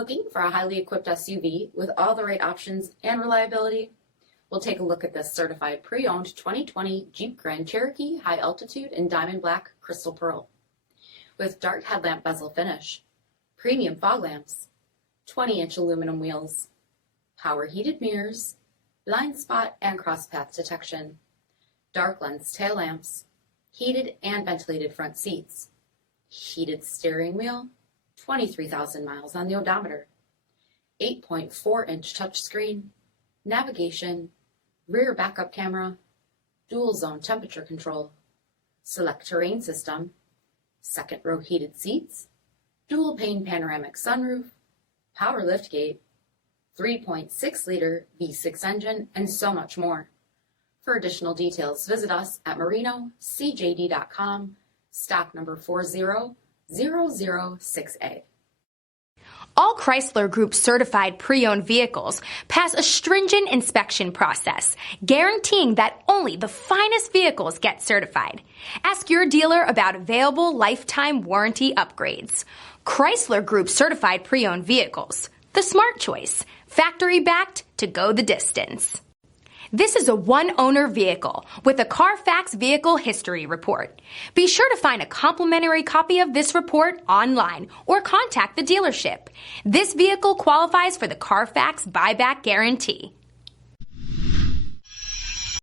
Looking for a highly equipped SUV with all the right options and reliability? We'll take a look at this certified pre-owned 2020 Jeep Grand Cherokee High Altitude in Diamond Black Crystal Pearl. With dark headlamp bezel finish, premium fog lamps, 20-inch aluminum wheels, power heated mirrors, blind spot and cross-path detection, dark lens tail lamps, heated and ventilated front seats, heated steering wheel, 23,000 miles on the odometer, 8.4-inch touchscreen, navigation, rear backup camera, dual zone temperature control, select terrain system, second row heated seats, dual pane panoramic sunroof, power liftgate, 3.6-liter V6 engine, and so much more. For additional details, visit us at marinocjd.com, stock number 40006A. All Chrysler Group certified pre-owned vehicles pass a stringent inspection process, guaranteeing that only the finest vehicles get certified. Ask your dealer about available lifetime warranty upgrades. Chrysler Group certified pre-owned vehicles, the smart choice, factory-backed to go the distance. This is a one-owner vehicle with a CARFAX vehicle history report. Be sure to find a complimentary copy of this report online or contact the dealership. This vehicle qualifies for the CARFAX buyback guarantee.